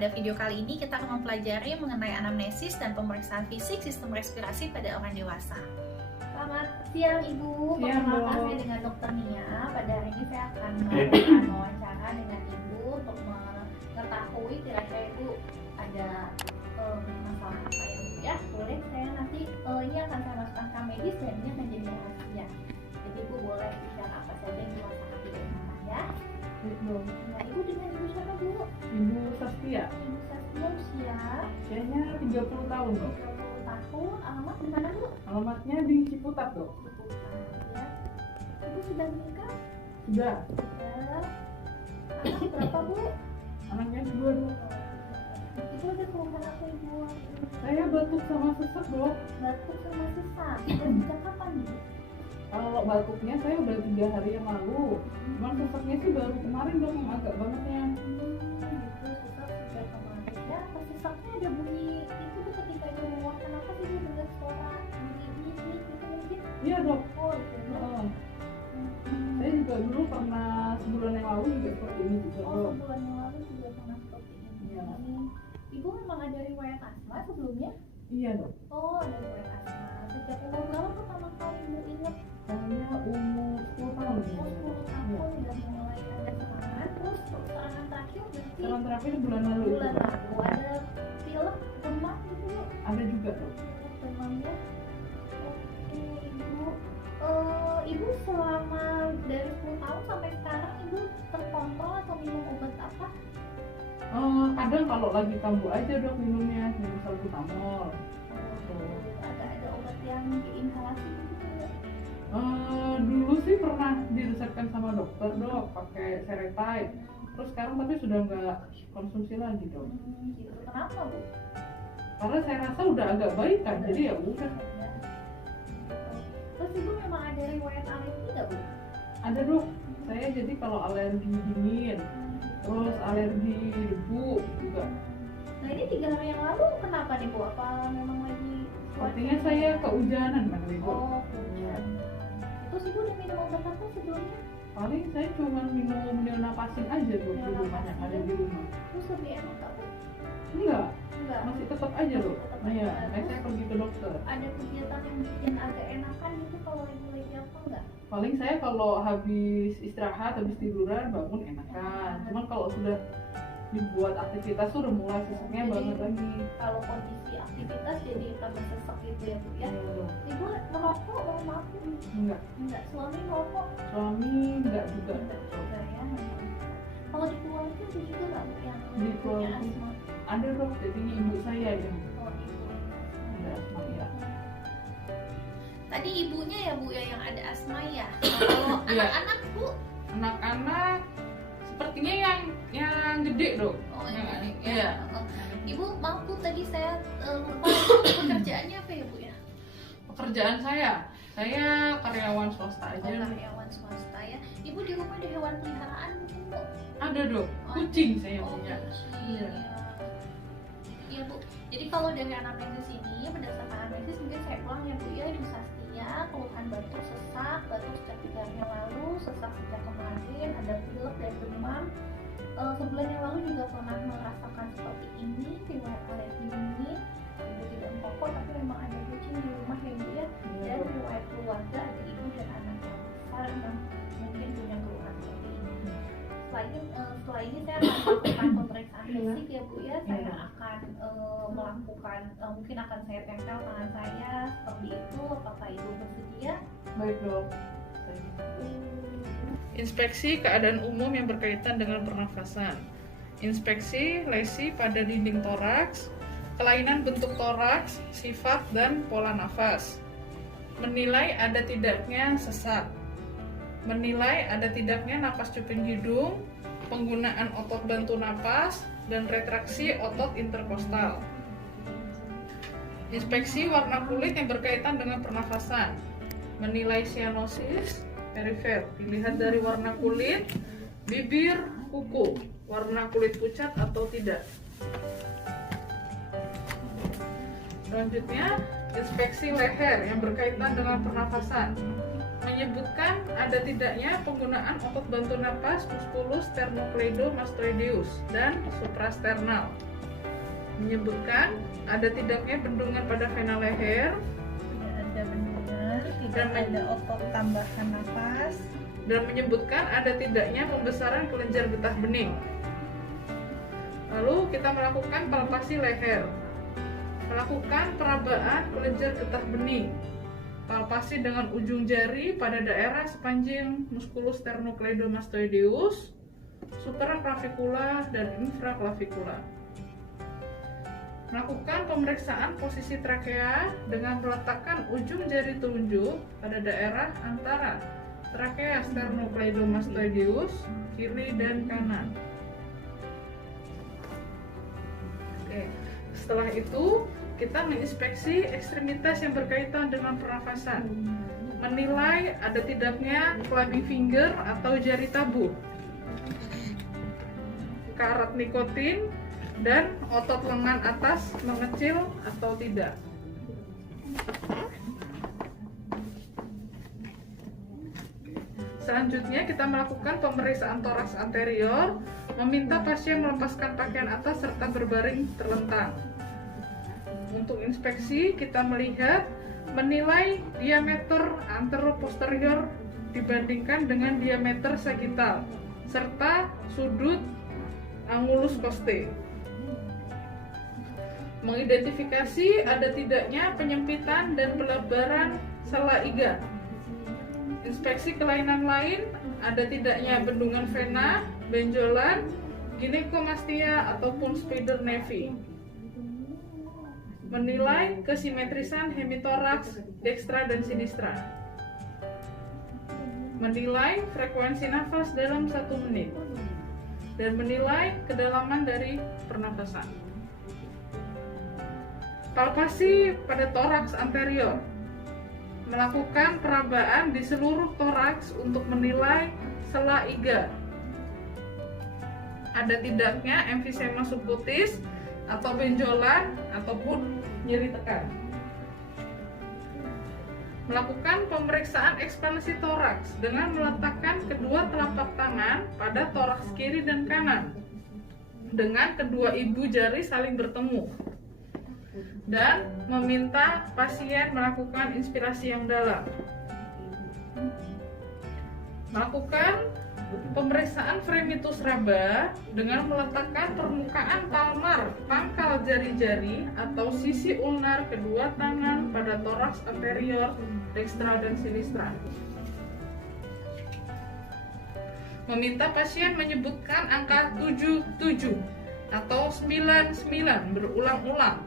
pada video kali ini kita akan mempelajari mengenai anamnesis dan pemeriksaan fisik sistem respirasi pada orang dewasa. Selamat siang Ibu, perkenalkan saya dengan Dr. Nia. Pada hari ini saya akan melakukan wawancara dengan Ibu untuk mengetahui kira-kira Ibu ada masalah apa ya Ibu ya. Boleh saya nanti ini akan saya masukkan ke medis dan ini akan jadi rahasia. Jadi Ibu boleh bicara apa saja yang dirasakan tidak nyaman ya. Nah, Ibu dengan Ibu siapa Bu? Ibu Sastia. Ibu Sastia usia Kayaknya 30 tahun dok. 30 tahun. Alamat di mana Bu? Alamatnya di Ciputat dok. Ciputat ya. Ibu sudah menikah? Sudah. Sudah. Anak berapa Bu? Anaknya 2 dok. Ibu ada keluhan apa Ibu? Saya batuk sama sesak dok. Batuk sama sesak. Sudah sejak kapan Bu? Kalau batuknya saya udah 3 hari yang lalu. Cuman sesaknya sih baru kemarin dok yang agak bangetnya. Gitu, sesak sejak kemarin ya. Pas sesaknya ada bunyi itu Bu ketika Ibu mengeluarkan apa sih Ibu dengar suara bunyi gitu mungkin? Iya dok. Oh itu ya. Saya juga dulu pernah sebulan yang lalu juga seperti ini juga Oh dok. sebulan yang lalu juga pernah seperti ini. Iya. Ibu memang ada riwayat asma sebelumnya? Iya dok. Oh ada riwayat asma. Sejak umur berapa pertama kali Ibu ingat? Saya umur 10 tahun. Oh 10 tahun sudah mulai ada serangan. Terus serangan terakhir berarti Sekarang terakhir bulan lalu. bulan lalu ada pilek, demam gitu Bu? Ada juga dok. Demamnya. Oke Ibu. Ibu selama dari 10 tahun sampai sekarang Ibu terkontrol atau minum obat apa? Kadang kalau lagi kambuh aja dok minumnya salbutamol. Ada obat yang diinhalasi gitu nggak? Dulu sih pernah diresepkan sama dokter dok pakai Seretide. Terus sekarang tapi sudah nggak konsumsi lagi dok. Gitu. Kenapa Bu? Karena saya rasa udah agak baik kan, jadi ya udah. Terus Ibu memang ada riwayat alergi nggak Bu? Ada dok. Saya jadi kalau alergi dingin, terus alergi debu juga. Nah ini 3 hari yang lalu kenapa nih Bu? Apa memang lagi Sepertinya saya kehujanan kan ibu. Oh hujan. Terus Ibu udah minum obat apa sebelumnya? Paling saya cuma minum neonapasin aja dok di rumah yang ada di rumah. Terus lebih enak nggak Bu? Enggak, Enggak. masih tetap aja dok. Tetap Iya, aja. makanya saya pergi ke dokter. Ada kegiatan yang bikin agak enakan gitu kalau Ibu lagi apa enggak? Paling saya kalau habis istirahat, habis tiduran bangun enakan. Cuman kalau sudah dibuat aktivitas tuh udah mulai sesaknya Jadi, banget lagi. Kalau kondisi aktivitas jadi tambah sesak gitu ya Bu ya. Iya, dok. Ibu merokok, mohon maaf Bu. Enggak, Enggak, suami merokok? suami enggak juga. Enggak juga ya. Kalau di keluarga itu juga nggak Bu yang Di punya keluarga. asma? Ada dok, jadi ibu saya yang Oh ibu. ada asma ya. Tadi ibunya ya Bu ya yang ada asma ya. Kalau Iya. anak-anak Bu? Anak-anak sepertinya yang gede dok. Oh Yang yang anak- ya. Iya. Ibu maaf Bu tadi saya lupa pekerjaannya apa ya Bu ya? Pekerjaan saya karyawan swasta Oh, aja. karyawan swasta ya. Ibu di rumah ada hewan peliharaan mungkin Bu? Ada dok, kucing saya Oh, punya. kucing, Iya. ya. Iya Bu. Jadi kalau dari anamnesis ini berdasarkan anamnesis mungkin saya ulang ya Bu ya, Ibu Sastia keluhan batuk sesak, batuk sejak 3 hari yang lalu, sesak sejak kemarin, ada pilek dan demam. Sebulan yang lalu juga pernah merasakan seperti ini, riwayat alergi dingin. Ibu tidak merokok tapi memang ada kucing di rumah ya Bu ya. Iya, Dan dok. riwayat keluarga ada ibu dan anak yang besar yang mungkin punya keluhan seperti ini. Setelah ini saya akan melakukan pemeriksaan fisik ya Bu ya. Saya akan melakukan mungkin akan saya tempel tangan saya seperti itu. Apakah Ibu bersedia? Baik dok. Inspeksi keadaan umum yang berkaitan dengan pernafasan. Inspeksi lesi pada dinding toraks, kelainan bentuk toraks, sifat dan pola nafas. Menilai ada tidaknya sesak. Menilai ada tidaknya napas cuping hidung, penggunaan otot bantu napas, dan retraksi otot interkostal. Inspeksi warna kulit yang berkaitan dengan pernafasan. Menilai sianosis, perifer, dilihat dari warna kulit, bibir, kuku, warna kulit pucat atau tidak. Selanjutnya, inspeksi leher yang berkaitan dengan pernafasan. Menyebutkan ada tidaknya penggunaan otot bantu napas musculus sternocleidomastoideus dan suprasternal. menyebutkan ada tidaknya bendungan pada vena leher, Tidak ada bendungan, tidak ada otot tambahan nafas. dan menyebutkan ada tidaknya pembesaran kelenjar getah bening. Lalu kita melakukan palpasi leher, melakukan perabaan kelenjar getah bening, palpasi dengan ujung jari pada daerah sepanjang musculus sternocleidomastoideus, supraclavicular dan infraclavicular. Melakukan pemeriksaan posisi trakea dengan meletakkan ujung jari telunjuk pada daerah antara trakea sternocleidomastoideus kiri dan kanan. Oke. Setelah itu kita menginspeksi ekstremitas yang berkaitan dengan pernafasan, menilai ada tidaknya clubbing finger atau jari tabuh, karat nikotin, dan otot lengan atas mengecil atau tidak. Selanjutnya kita melakukan pemeriksaan toraks anterior, meminta pasien melepaskan pakaian atas serta berbaring terlentang. Untuk inspeksi kita menilai diameter anteroposterior dibandingkan dengan diameter sagittal serta sudut angulus costae. Mengidentifikasi ada tidaknya penyempitan dan pelebaran sela iga. Inspeksi kelainan lain, ada tidaknya bendungan vena, benjolan, ginekomastia ataupun spider nevi. Menilai kesimetrisan hemitoraks dekstra dan sinistra. Menilai frekuensi nafas dalam 1 menit. Dan menilai kedalaman dari pernafasan. Palpasi pada toraks anterior, melakukan perabaan di seluruh toraks untuk menilai sela iga. Ada tidaknya emfisema subkutis atau benjolan ataupun nyeri tekan. Melakukan pemeriksaan ekspansi toraks dengan meletakkan kedua telapak tangan pada toraks kiri dan kanan dengan kedua ibu jari saling bertemu, dan meminta pasien melakukan inspirasi yang dalam. Melakukan pemeriksaan fremitus raba dengan meletakkan permukaan palmar pangkal jari-jari atau sisi ulnar kedua tangan pada toraks anterior, dekstra dan sinistra. Meminta pasien menyebutkan angka 77 atau 99 berulang-ulang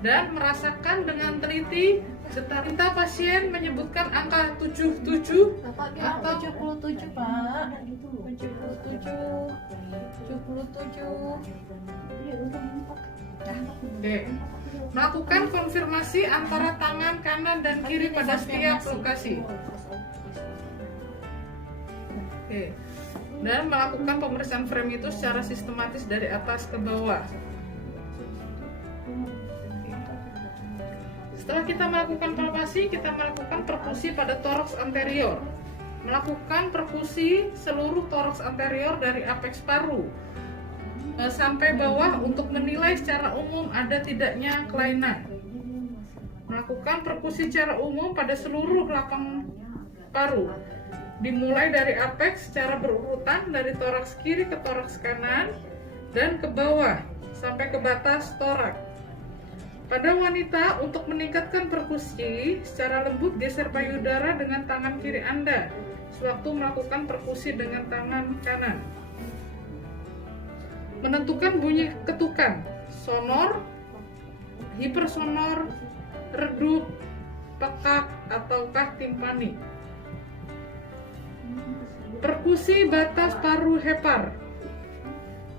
dan merasakan dengan teliti. Minta pasien menyebutkan angka 77 atau 77, Pak. 77. Oke. Melakukan konfirmasi antara tangan kanan dan kiri pada setiap lokasi. Oke. Dan melakukan pemeriksaan frame itu secara sistematis dari atas ke bawah. Setelah kita melakukan palpasi, kita melakukan perkusi pada toraks anterior. Melakukan perkusi seluruh toraks anterior dari apeks paru sampai bawah untuk menilai secara umum ada tidaknya kelainan. Melakukan perkusi secara umum pada seluruh lapang paru, dimulai dari apeks secara berurutan dari toraks kiri ke toraks kanan dan ke bawah sampai ke batas toraks. Pada wanita, untuk meningkatkan perkusi, secara lembut geser payudara dengan tangan kiri Anda sewaktu melakukan perkusi dengan tangan kanan. Menentukan bunyi ketukan, sonor, hipersonor, redup, pekak, ataukah timpani. Perkusi batas paru hepar.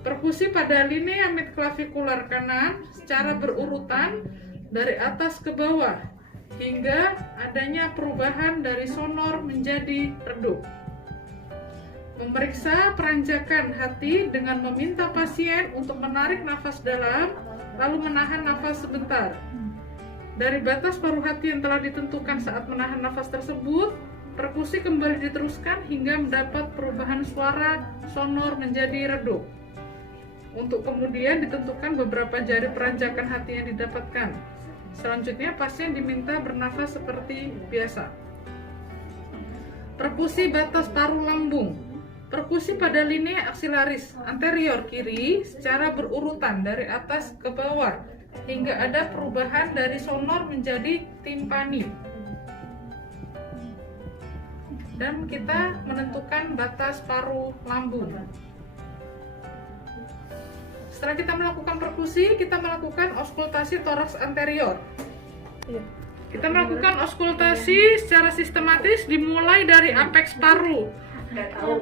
Perkusi pada linea midclavicular kanan secara berurutan dari atas ke bawah hingga adanya perubahan dari sonor menjadi redup. Memeriksa peranjakan hati dengan meminta pasien untuk menarik nafas dalam lalu menahan nafas sebentar. Dari batas paruh hati yang telah ditentukan saat menahan nafas tersebut, perkusi kembali diteruskan hingga mendapat perubahan suara sonor menjadi redup. untuk kemudian ditentukan beberapa jari peranjakan hati yang didapatkan. Selanjutnya pasien diminta bernafas seperti biasa. Perkusi batas paru lambung. Perkusi pada linea aksilaris anterior kiri secara berurutan dari atas ke bawah hingga ada perubahan dari sonor menjadi timpani. Dan kita menentukan batas paru lambung. Setelah kita melakukan perkusi, kita melakukan auskultasi toraks anterior. Kita melakukan auskultasi secara sistematis dimulai dari apeks paru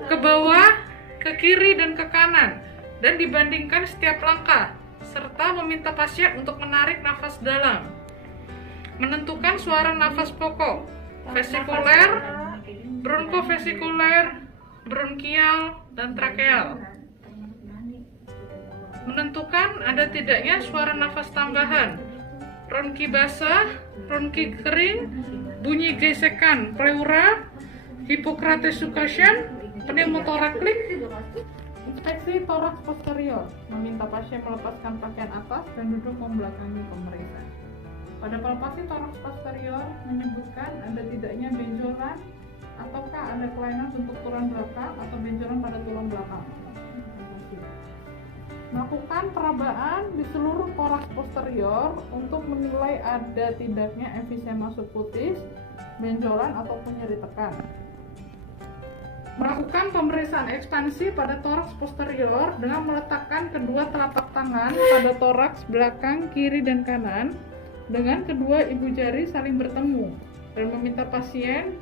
ke bawah, ke kiri dan ke kanan, dan dibandingkan setiap langkah, serta meminta pasien untuk menarik nafas dalam. Menentukan suara nafas pokok, vesikuler, bronkofesikuler, bronkial, dan trakeal. Menentukan ada tidaknya suara nafas tambahan, ronki basah, ronki kering, bunyi gesekan pleura, Hippocrates succussion, pneumotoraklik. Inspeksi toraks posterior, meminta pasien melepaskan pakaian atas dan duduk membelakangi pemeriksa. Pada palpasi toraks posterior menyebutkan ada tidaknya benjolan ataukah ada kelainan bentuk tulang belakang atau benjolan pada tulang belakang. Melakukan perabaan di seluruh toraks posterior untuk menilai ada tidaknya emfisema subkutis, benjolan ataupun nyeri tekan. Melakukan pemeriksaan ekspansi pada toraks posterior dengan meletakkan kedua telapak tangan pada toraks belakang kiri dan kanan dengan kedua ibu jari saling bertemu dan meminta pasien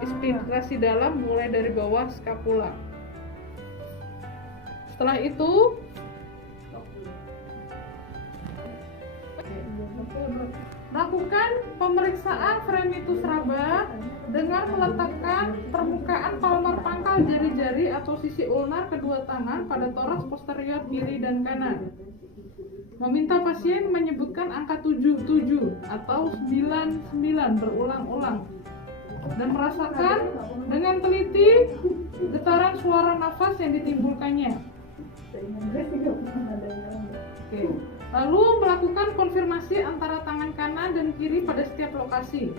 inspirasi dalam mulai dari bawah skapula. Setelah itu lakukan pemeriksaan fremitus raba dengan meletakkan permukaan palmar pangkal jari-jari atau sisi ulnar kedua tangan pada toraks posterior kiri dan kanan. Meminta pasien menyebutkan angka 77 atau 99 berulang-ulang dan merasakan dengan teliti getaran suara nafas yang ditimbulkannya. Lalu melakukan konfirmasi antara tangan kanan dan kiri pada setiap lokasi.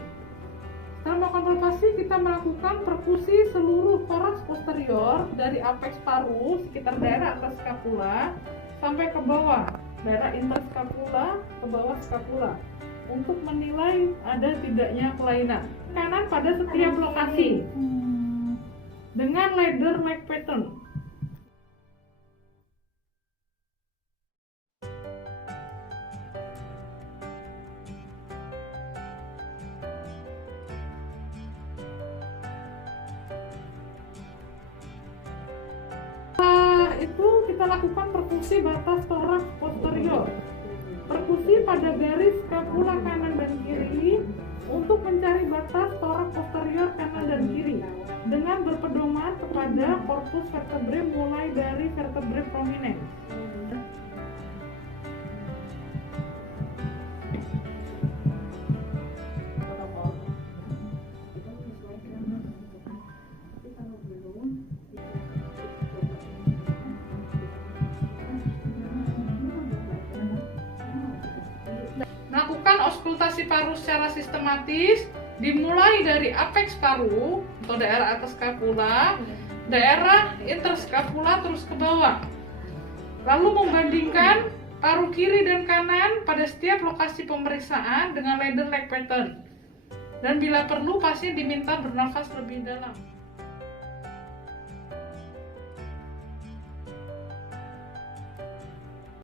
Setelah melakukan palpasi, kita melakukan perkusi seluruh toraks posterior dari apeks paru sekitar daerah atas skapula sampai ke bawah, daerah interskapula ke bawah skapula, untuk menilai ada tidaknya kelainan. Kanan pada setiap lokasi dengan ladder leg pattern. Itu kita lakukan perkusi batas toraks posterior, perkusi pada garis skapula kanan dan kiri untuk mencari batas toraks posterior kanan dan kiri dengan berpedoman kepada korpus vertebrae mulai dari vertebrae prominens. Melakukan auskultasi paru secara sistematis dimulai dari apeks paru atau daerah atas skapula, daerah interskapula terus ke bawah. Lalu membandingkan paru kiri dan kanan pada setiap lokasi pemeriksaan dengan ladder leg pattern. Dan bila perlu pasien diminta bernafas lebih dalam.